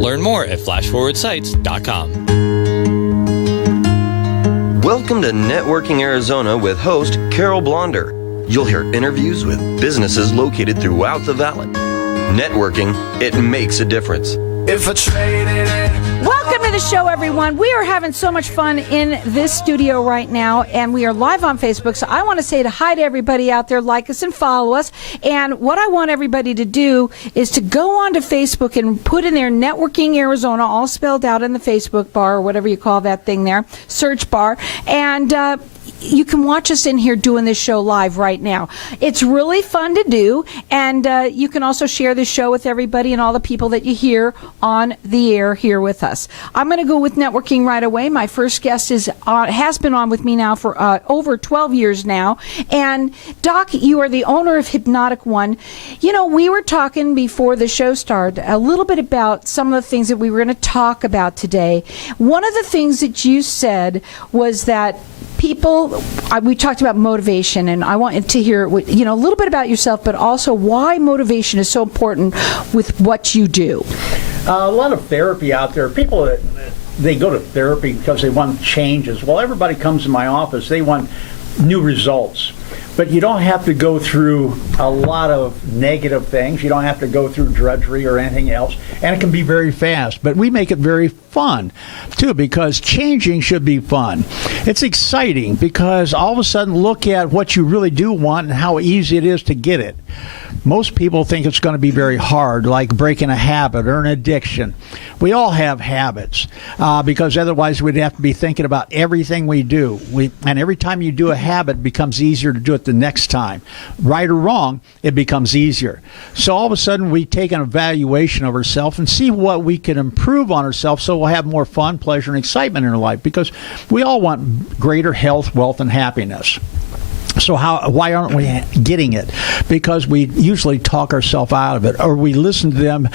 Learn more at flashforwardsites.com. Welcome to Networking Arizona with host Carol Blonder. You'll hear interviews with businesses located throughout the valley. Networking, it makes a difference. If I traded it. Welcome to the show, everyone. We are having so much fun in this studio right now, and we are live on Facebook. So I want to say hi to everybody out there. Like us and follow us. And what I want everybody to do is to go onto Facebook and put in there Networking Arizona, all spelled out in the Facebook bar or whatever you call that thing there, search bar. And you can watch us in here doing this show live right now. It's really fun to do, and you can also share this show with everybody and all the people that you hear on the air here with us. I'm going to go with networking right away. My first guest has been on with me now for over 12 years now. And Doc, you are the owner of Hypnotic One. You know, we were talking before the show started a little bit about some of the things that we were going to talk about today. One of the things that you said was that we talked about motivation, and I wanted to hear a little bit about yourself, but also why motivation is so important with what you do. A lot of therapy out there. People, they go to therapy because they want changes. Well, everybody comes in my office. They want new results. But you don't have to go through a lot of negative things. You don't have to go through drudgery or anything else. And it can be very fast. But we make it very fun, too, because changing should be fun. It's exciting because all of a sudden look at what you really do want and how easy it is to get it. Most people think it's going to be very hard, like breaking a habit or an addiction. We all have habits because otherwise we'd have to be thinking about everything we do. And every time you do a habit, it becomes easier to do it the next time. Right or wrong, it becomes easier. So all of a sudden we take an evaluation of ourselves and see what we can improve on ourselves so we'll have more fun, pleasure, and excitement in our life, because we all want greater health, wealth, and happiness. So why aren't we getting it? Because we usually talk ourselves out of it, or we listen to them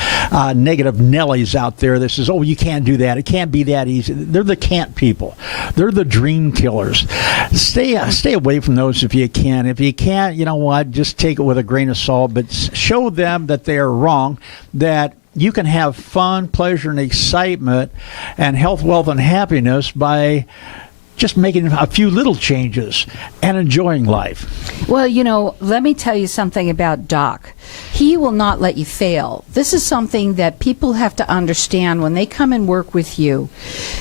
negative Nellies out there that says, oh, you can't do that. It can't be that easy. They're the can't people. They're the dream killers. Stay away from those if you can. If you can't, you know what, just take it with a grain of salt, but show them that they are wrong, that you can have fun, pleasure, and excitement and health, wealth, and happiness by just making a few little changes and enjoying life. Well, let me tell you something about Doc. He will not let you fail. This is something that people have to understand when they come and work with you.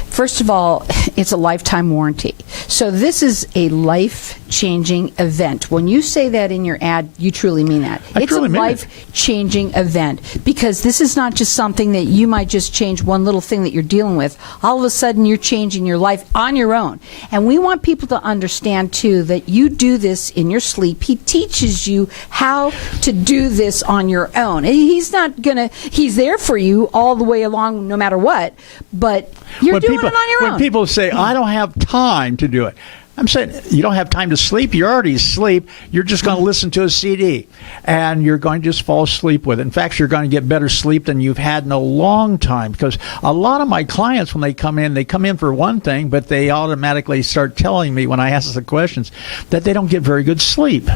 First of all, it's a lifetime warranty. So this is a life-changing event. When you say that in your ad, you truly mean that. It's a life-changing event, because this is not just something that you might just change one little thing that you're dealing with. All of a sudden, you're changing your life on your own. And we want people to understand, too, that you do this in your sleep. He teaches you how to do this on your own. He's there for you all the way along, no matter what, but you're doing it on your own. When people say, I don't have time to do it, I'm saying you don't have time to sleep. You're already asleep. You're just going to listen to a CD, and you're going to just fall asleep with it. In fact, you're going to get better sleep than you've had in a long time, because a lot of my clients, when they come in for one thing, but they automatically start telling me when I ask the questions that they don't get very good sleep,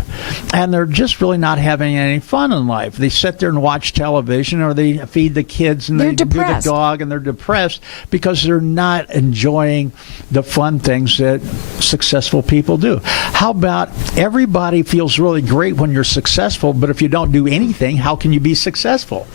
and they're just really not having any fun in life. They sit there and watch television, or they feed the kids, and they do the dog, and they're depressed because they're not enjoying the fun things that successful people do. How about everybody feels really great when you're successful, but if you don't do anything, how can you be successful?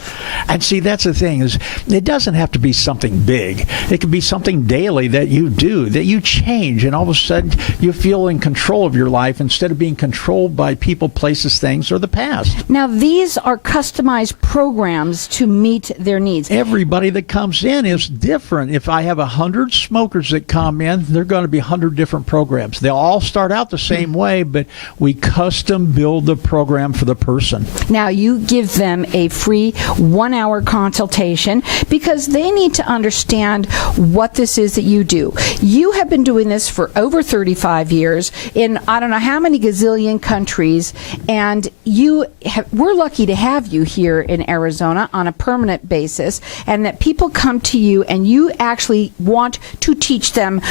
And see, that's the thing, is it doesn't have to be something big. It can be something daily that you do, that you change, and all of a sudden you feel in control of your life instead of being controlled by people, places, things, or the past. Now, these are customized programs to meet their needs. Everybody that comes in is different. If I have 100 smokers that come in, they're going to be 100 different programs. They'll all start out the same way, but we custom build the program for the person. Now, you give them a free 1-hour consultation because they need to understand what this is that you do. You have been doing this for over 35 years in I don't know how many gazillion countries, and we're lucky to have you here in Arizona on a permanent basis, and that people come to you and you actually want to teach them,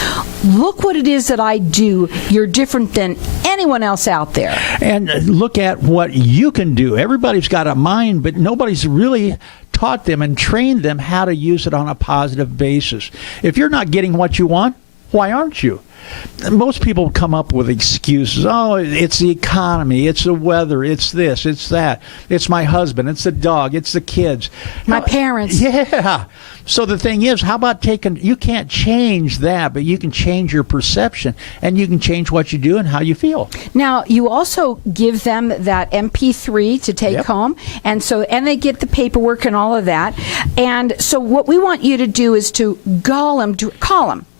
look what it is that I do. You're different than anyone else out there. And look at what you can do. Everybody's got a mind, but nobody's really taught them and trained them how to use it on a positive basis. If you're not getting what you want, why aren't you? Most people come up with excuses. Oh, it's the economy, it's the weather, it's this, it's that, it's my husband, it's the dog, it's the kids. My parents. Yeah. So the thing is, how about you can't change that, but you can change your perception, and you can change what you do and how you feel. Now, you also give them that MP3 to take home, and they get the paperwork and all of that. And so what we want you to do is to call them.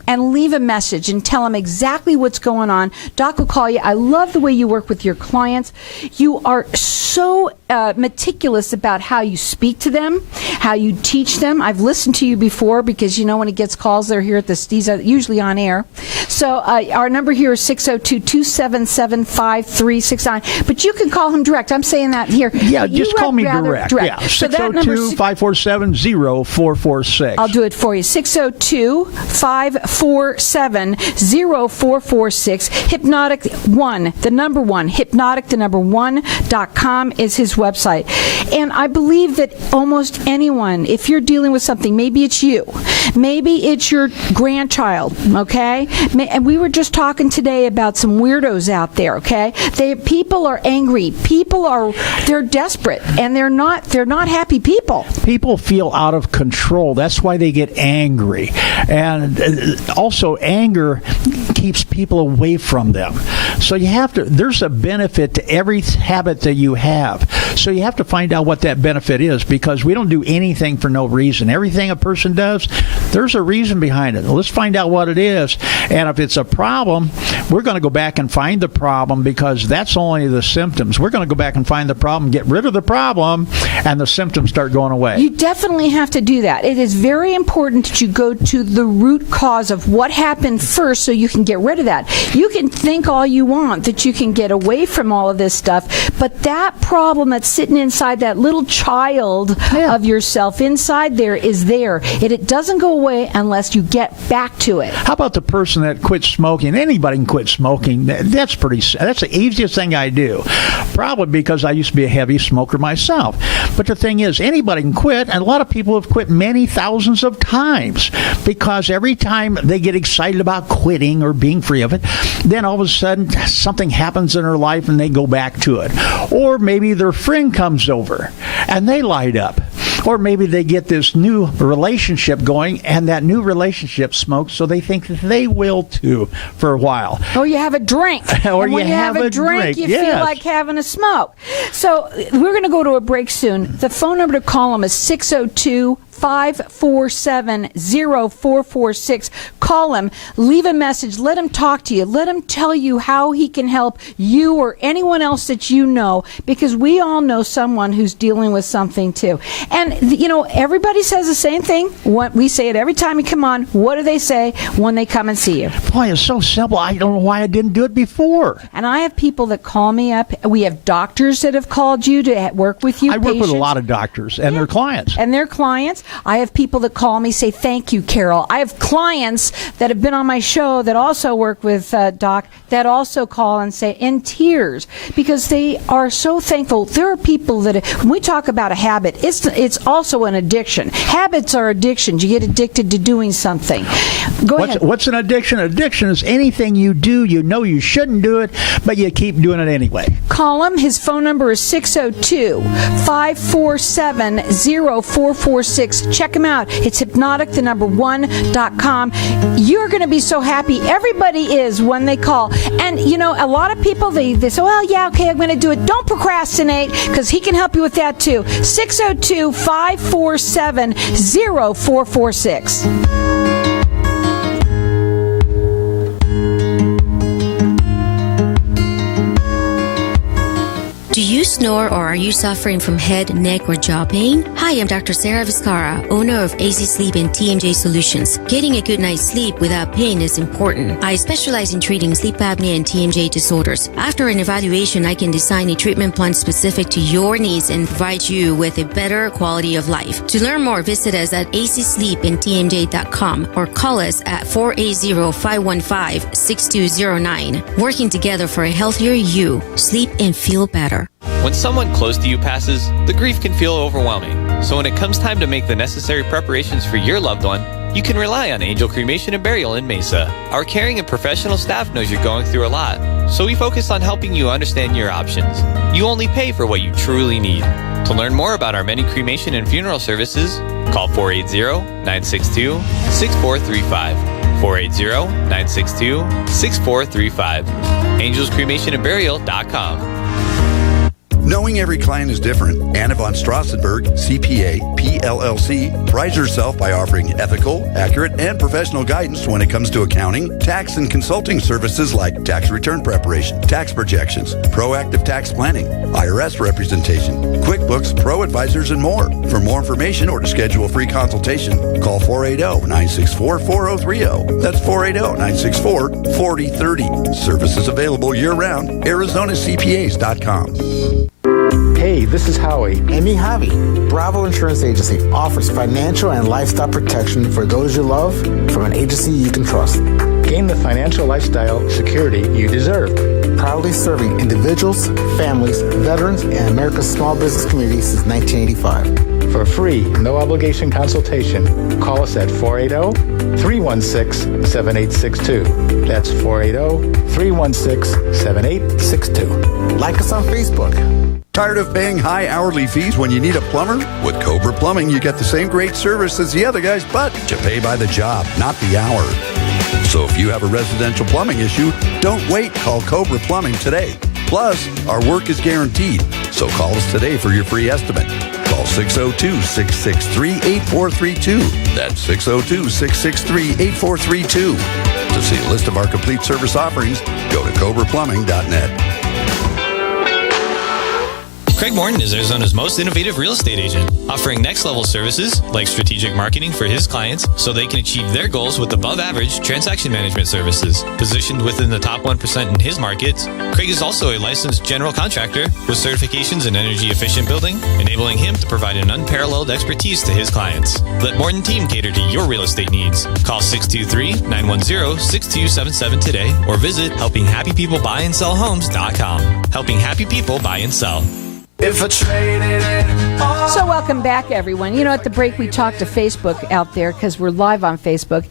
And leave a message and tell them exactly what's going on. Doc will call you. I love the way you work with your clients. You are so meticulous about how you speak to them, how you teach them. I've listened to you before because, when he gets calls, they're here at these are usually on air. So our number here is 602-277-5369. But you can call him direct. I'm saying that here. Yeah, just call me direct. Yeah, 602-547-0446. I'll do it for you. 602-547-0446. Hypnotic 1, the number 1, hypnotic, the number 1.com is his website. And I believe that almost anyone, if you're dealing with something, maybe it's you, maybe it's your grandchild, okay? And we were just talking today about some weirdos out there, okay? People are angry. They're desperate, and they're not happy people. People feel out of control. That's why they get angry. And also, anger keeps people away from them. So there's a benefit to every habit that you have. So you have to find out what that benefit is, because we don't do anything for no reason. Everything a person does, there's a reason behind it. Let's find out what it is. And if it's a problem, we're going to go back and find the problem, because that's only the symptoms. We're going to go back and find the problem, get rid of the problem, and the symptoms start going away. You definitely have to do that. It is very important that you go to the root cause of what happened first, so you can get rid of that. You can think all you want that you can get away from all of this stuff, but that problem that's sitting inside that little child of yourself inside there is there. It doesn't go away unless you get back to it. How about the person that quits smoking? Anybody can quit smoking. That's the easiest thing I do. Probably because I used to be a heavy smoker myself. But the thing is, anybody can quit, and a lot of people have quit many thousands of times, because every time they get excited about quitting or being free of it, then all of a sudden something happens in their life and they go back to it. Or maybe their friend comes over and they light up. Or maybe they get this new relationship going, and that new relationship smokes, so they think that they will too for a while. Or you have a drink. Or and when you have a drink, you feel like having a smoke. So we're going to go to a break soon. The phone number to call them is 602-547-0446. Call him, leave a message, let him talk to you, let him tell you how he can help you or anyone else that you know, because we all know someone who's dealing with something too. And, everybody says the same thing. We say it every time you come on. What do they say when they come and see you? Boy, it's so simple. I don't know why I didn't do it before. And I have people that call me up. We have doctors that have called you to work with you. I work with a lot of doctors and their clients. I have people that call me, say, thank you, Carol. I have clients that have been on my show that also work with Doc, that also call and say, in tears, because they are so thankful. There are people that, when we talk about a habit, it's also an addiction. Habits are addictions. You get addicted to doing something. Go ahead. What's an addiction? Addiction is anything you do, you know you shouldn't do it, but you keep doing it anyway. Call him. His phone number is 602-547-0446. Check him out. It's hypnotic, the number 1.com. You're going to be so happy. Everybody is when they call. And, a lot of people, they say, well, yeah, okay, I'm going to do it. Don't procrastinate, because he can help you with that too. 602-547-0446. Do you snore, or are you suffering from head, neck, or jaw pain? Hi, I'm Dr. Sarah Vizcara, owner of AC Sleep and TMJ Solutions. Getting a good night's sleep without pain is important. I specialize in treating sleep apnea and TMJ disorders. After an evaluation, I can design a treatment plan specific to your needs and provide you with a better quality of life. To learn more, visit us at acsleepandtmj.com or call us at 480-515-6209. Working together for a healthier you. Sleep and feel better. When someone close to you passes, the grief can feel overwhelming. So when it comes time to make the necessary preparations for your loved one, you can rely on Angel Cremation and Burial in Mesa. Our caring and professional staff knows you're going through a lot, so we focus on helping you understand your options. You only pay for what you truly need. To learn more about our many cremation and funeral services, call 480-962-6435. 480-962-6435. AngelsCremationandBurial.com. Knowing every client is different, Anna von Strassenberg, CPA, PLLC, prides herself by offering ethical, accurate, and professional guidance when it comes to accounting, tax, and consulting services like tax return preparation, tax projections, proactive tax planning, IRS representation, QuickBooks, Pro Advisors, and more. For more information or to schedule a free consultation, call 480-964-4030. That's 480-964-4030. Services available year-round. ArizonaCPAs.com. Hey, this is Howie. And me, Javi. Bravo Insurance Agency offers financial and lifestyle protection for those you love from an agency you can trust. Gain the financial lifestyle security you deserve. Proudly serving individuals, families, veterans, and America's small business community since 1985. For free, no obligation consultation, call us at 480-316-7862. That's 480-316-7862. Like us on Facebook. Tired of paying high hourly fees when you need a plumber? With Cobra Plumbing, you get the same great service as the other guys, but you pay by the job, not the hour. So if you have a residential plumbing issue, don't wait. Call Cobra Plumbing today. Plus, our work is guaranteed. So call us today for your free estimate. Call 602-663-8432. That's 602-663-8432. To see a list of our complete service offerings, go to cobraplumbing.net. Craig Morton is Arizona's most innovative real estate agent, offering next-level services like strategic marketing for his clients so they can achieve their goals with above-average transaction management services. Positioned within the top 1% in his markets, Craig is also a licensed general contractor with certifications in energy-efficient building, enabling him to provide an unparalleled expertise to his clients. Let Morton Team cater to your real estate needs. Call 623-910-6277 today or visit helpinghappypeoplebuyandsellhomes.com. Helping happy people buy and sell. If I traded it all. So welcome back, everyone. You know, at the break, we talked to Facebook out there because we're live on Facebook.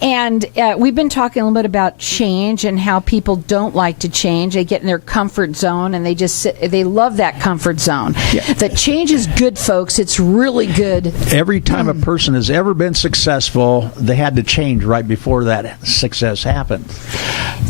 And we've been talking a little bit about change and how people don't like to change. They get in their comfort zone and they just sit, they love that comfort zone. Yeah. The change is good, folks. It's really good. Every time a person has ever been successful, they had to change right before that success happened.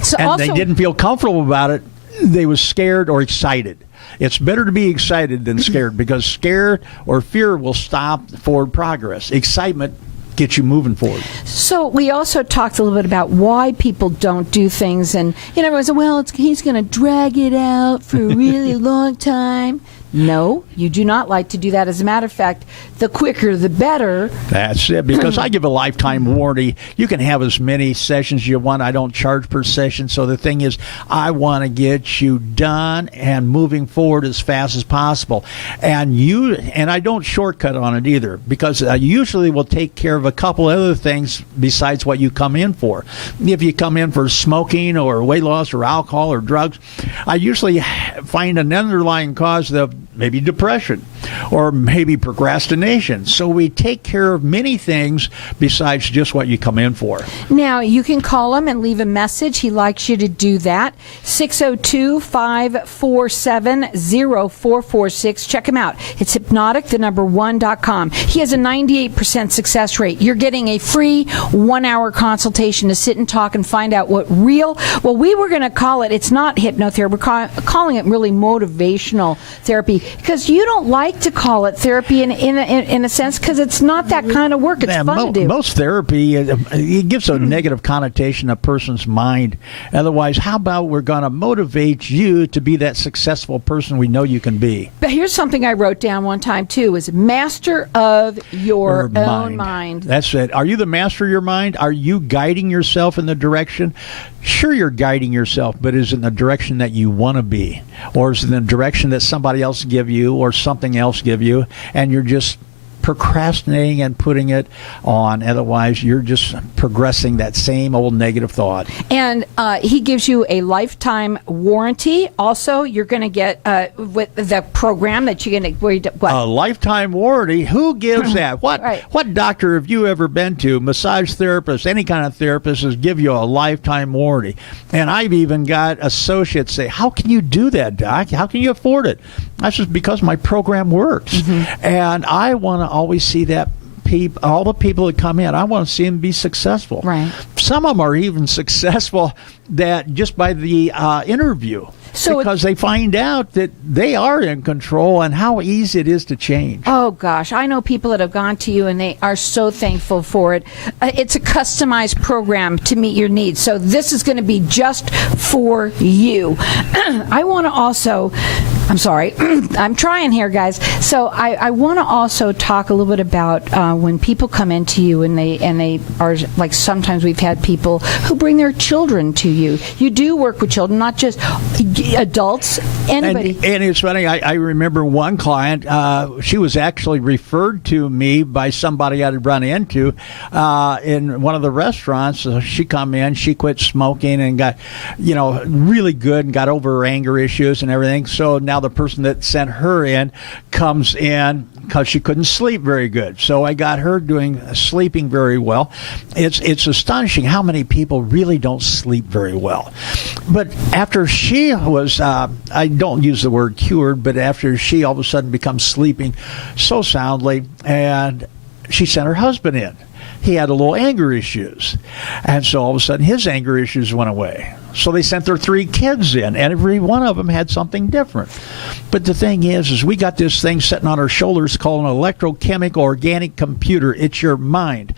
So and also, they didn't feel comfortable about it. They was scared or excited. It's better to be excited than scared because scared or fear will stop forward progress. Excitement gets you moving forward. So we also talked a little bit about why people don't do things. And, you know, everyone said, well, he's going to drag it out for a really long time. No, you do not like to do that. As a matter of fact, the quicker the better. That's it, because I give a lifetime warranty. You can have as many sessions you want. I don't charge per session. So the thing is, I want to get you done and moving forward as fast as possible. And I don't shortcut on it either, because I usually will take care of a couple other things besides what you come in for. If you come in for smoking or weight loss or alcohol or drugs, I usually find an underlying cause of maybe depression or maybe procrastination. So we take care of many things besides just what you come in for. Now, you can call him and leave a message. He likes you to do that. 602-547-0446. Check him out. It's Hypnotic, #1.com. He has a 98% success rate. You're getting a free 1-hour consultation to sit and talk and find out what real, well, we were going to call it, it's not hypnotherapy, we're calling it really motivational therapy, because you don't like to call it therapy in a sense, because it's not that kind of work. It's fun to do. Most therapy, it gives a negative connotation to a person's mind. Otherwise, how about we're going to motivate you to be that successful person we know you can be? But here's something I wrote down one time, too, is master of your own mind. That's it. Are you the master of your mind? Are you guiding yourself in the direction? Sure, you're guiding yourself, but is it in the direction that you want to be? Or is it in the direction that somebody else give you or something else give you, and you're just procrastinating and putting it on. Otherwise, you're just progressing that same old negative thought. And he gives you a lifetime warranty. Also, you're going to get with the program that you're going to a lifetime warranty. Who gives that? What doctor have you ever been to? Massage therapist, any kind of therapist, is give you a lifetime warranty. And I've even got associates say, "How can you do that, doc? How can you afford it?" That's just because my program works. And I want to always see that all the people that come in, I want to see them be successful. Right. Some of them are even successful that just by the interview. Because they find out that they are in control and how easy it is to change. Oh, gosh. I know people that have gone to you and they are so thankful for it. It's a customized program to meet your needs. So this is going to be just for you. I want to also, I'm sorry, I'm trying here, guys. So I want to also talk a little bit about when people come into you and they are, like, sometimes we've had people who bring their children to you. You do work with children, not just adults, anybody. And it's funny, I remember one client, she was actually referred to me by somebody I'd run into in one of the restaurants. So she come in, she quit smoking and got, really good and got over her anger issues and everything. So now the person that sent her in comes in because she couldn't sleep very good. So I got her sleeping very well. It's astonishing how many people really don't sleep very well. But after she was, I don't use the word cured, but after she all of a sudden becomes sleeping so soundly, and she sent her husband in. He had a little anger issues. And so all of a sudden his anger issues went away. So they sent their 3 kids in, and every one of them had something different. But the thing is we got this thing sitting on our shoulders called an electrochemical organic computer. It's your mind.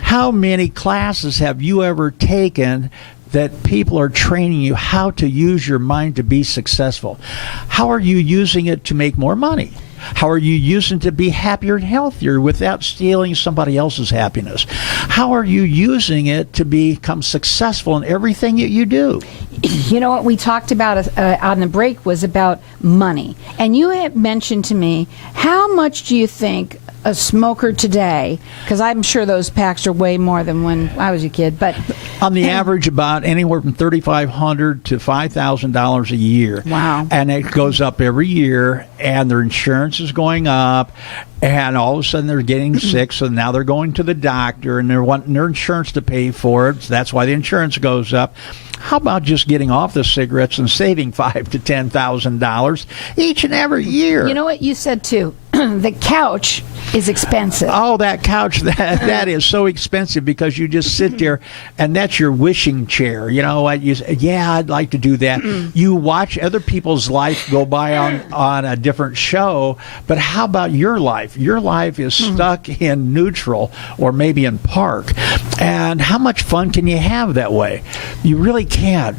How many classes have you ever taken that people are training you how to use your mind to be successful? How are you using it to make more money? How are you using it to be happier and healthier without stealing somebody else's happiness? How are you using it to become successful in everything that you do? You know what we talked about on the break was about money. And you had mentioned to me, how much do you think a smoker today, because I'm sure those packs are way more than when I was a kid, but on the average about anywhere from $3,500 to $5,000 a year. Wow. And it goes up every year, and their insurance is going up, and all of a sudden they're getting sick, so now they're going to the doctor and they're wanting their insurance to pay for it. So that's why the insurance goes up. How about just getting off the cigarettes and saving $5,000 to $10,000 each and every year? You know what you said too? The couch is expensive. Oh, that couch, that is so expensive because you just sit there and that's your wishing chair. You know, I'd like to do that. You watch other people's life go by on a different show, but how about your life? Your life is stuck in neutral or maybe in park. And how much fun can you have that way? You really can't.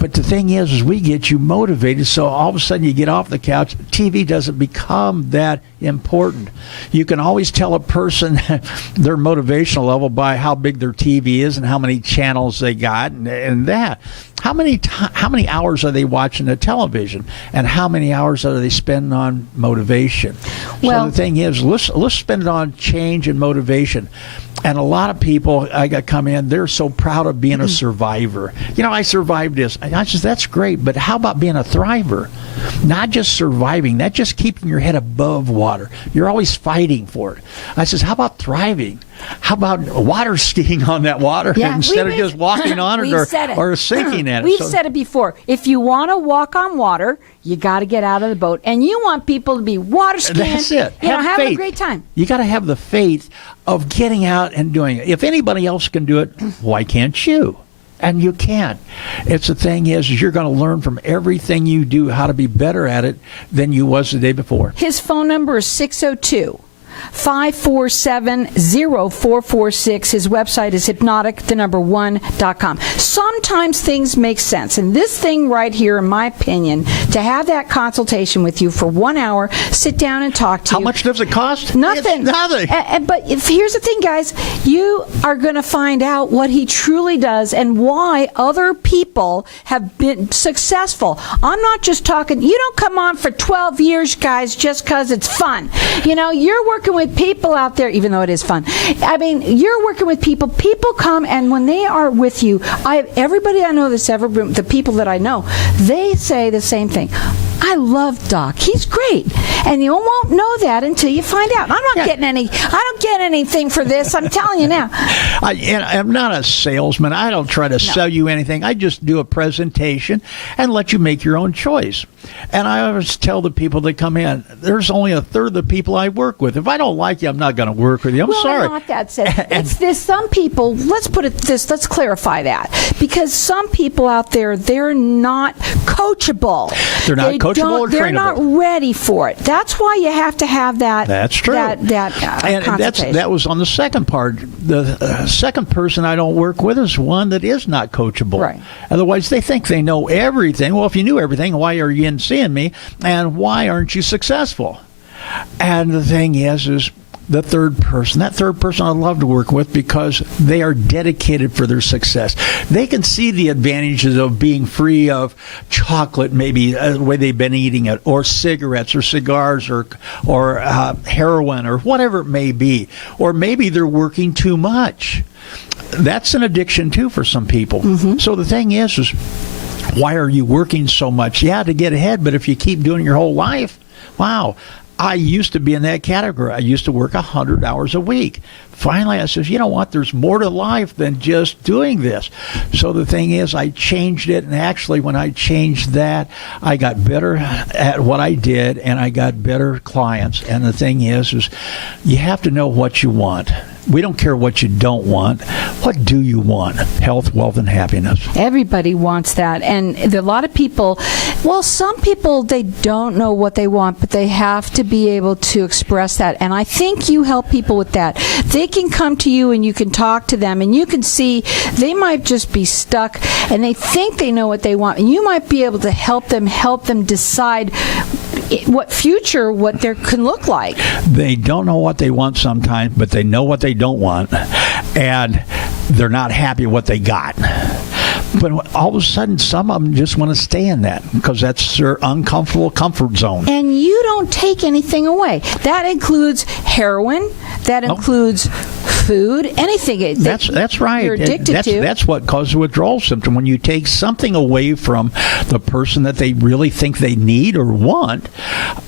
But the thing is we get you motivated, so all of a sudden you get off the couch. TV doesn't become that important. You can always tell a person their motivational level by how big their TV is and how many channels they got and that. How many hours are they watching the television, and how many hours are they spending on motivation? Well, so the thing is, let's spend it on change and motivation. And a lot of people I got come in, they're so proud of being a survivor. I survived this. I said, that's great, but how about being a thriver? Not just surviving, not just keeping your head above water. You're always fighting for it. I says, how about thriving? How about water skiing on that water instead of just walking on it or sinking at it? We've said it before. If you want to walk on water, you got to get out of the boat. And you want people to be water skiing. That's it. Having a great time. You got to have the faith of getting out and doing it. If anybody else can do it, why can't you? And you can't. It's the thing is you're going to learn from everything you do how to be better at it than you was the day before. His phone number is 602-547-0446. His website is hypnotic1.com. Sometimes things make sense. And this thing right here, in my opinion, to have that consultation with you for 1 hour, sit down and talk to you. How much does it cost? Nothing. It's nothing. But here's the thing, guys. You are going to find out what he truly does and why other people have been successful. I'm not just talking, you don't come on for 12 years, guys, just because it's fun. You're working working with people out there, even though it is fun. I mean, you're working with people. People come, and when they are with you, everybody I know that's ever been, the people that I know, they say the same thing. I love Doc. He's great. And you won't know that until you find out. I'm not getting any. I don't get anything for this. I'm telling you now. I'm not a salesman. I don't try to sell you anything. I just do a presentation and let you make your own choice. And I always tell the people that come in, there's only a third of the people I work with. If I don't like you, I'm not going to work with you. I'm sorry. Not that said. It's this. Some people. Let's put it this. Let's clarify that, because some people out there, they're not coachable. They're not coachable or trainable. They're not ready for it. That's why you have to have that. That's true. And that was on the second part. The second person I don't work with is one that is not coachable. Right. Otherwise, they think they know everything. Well, if you knew everything, why are you in seeing me? And why aren't you successful? And the thing is the third person. That third person I love to work with because they are dedicated for their success. They can see the advantages of being free of chocolate, maybe the way they've been eating it, or cigarettes or cigars or heroin or whatever it may be. Or maybe they're working too much. That's an addiction, too, for some people. Mm-hmm. So the thing is why are you working so much? Yeah, to get ahead, but if you keep doing it your whole life, wow. I used to be in that category. I used to work 100 hours a week. Finally, I said, you know what? There's more to life than just doing this. So the thing is, I changed it. And actually, when I changed that, I got better at what I did, and I got better clients. And the thing is you have to know what you want. We don't care what you don't want. What do you want? Health, wealth, and happiness. Everybody wants that. And a lot of people, well, some people, they don't know what they want, but they have to be able to express that. And I think you help people with that. They can come to you and you can talk to them, and you can see they might just be stuck and they think they know what they want. And you might be able to help them decide what there can look like. They don't know what they want sometimes, but they know what they don't want, and they're not happy with what they got. But all of a sudden, some of them just want to stay in that because that's their uncomfortable comfort zone. And you don't take anything away. That includes heroin. That includes food, anything. That's right. You're addicted to. That's what causes a withdrawal symptom. When you take something away from the person that they really think they need or want,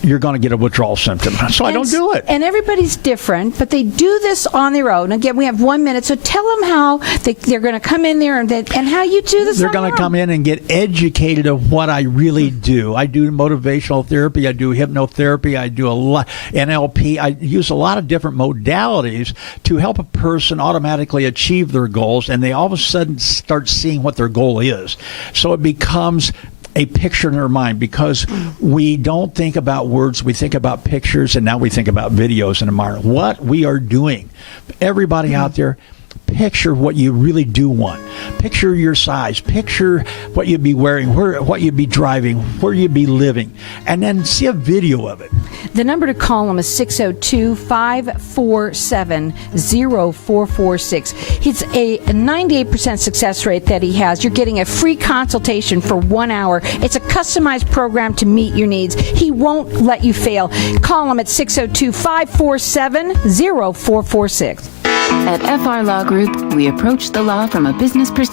you're going to get a withdrawal symptom. So I don't do it. And everybody's different, but they do this on their own. Again, we have 1 minute, so tell them how they're going to come in there and how you do this. They're going to come in and get educated of what I really do. I do motivational therapy. I do hypnotherapy. I do a lot NLP. I use a lot of different modalities to help a person automatically achieve their goals, and they all of a sudden start seeing what their goal is. So it becomes a picture in their mind, because we don't think about words, we think about pictures, and now we think about videos in a mind. What we are doing, everybody out there, picture what you really do want. Picture your size. Picture what you'd be wearing, what you'd be driving, where you'd be living, and then see a video of it. The number to call him is 602-547-0446. It's a 98% success rate that he has. You're getting a free consultation for 1 hour. It's a customized program to meet your needs. He won't let you fail. Call him at 602-547-0446. At FR Law Group, we approach the law from a business perspective.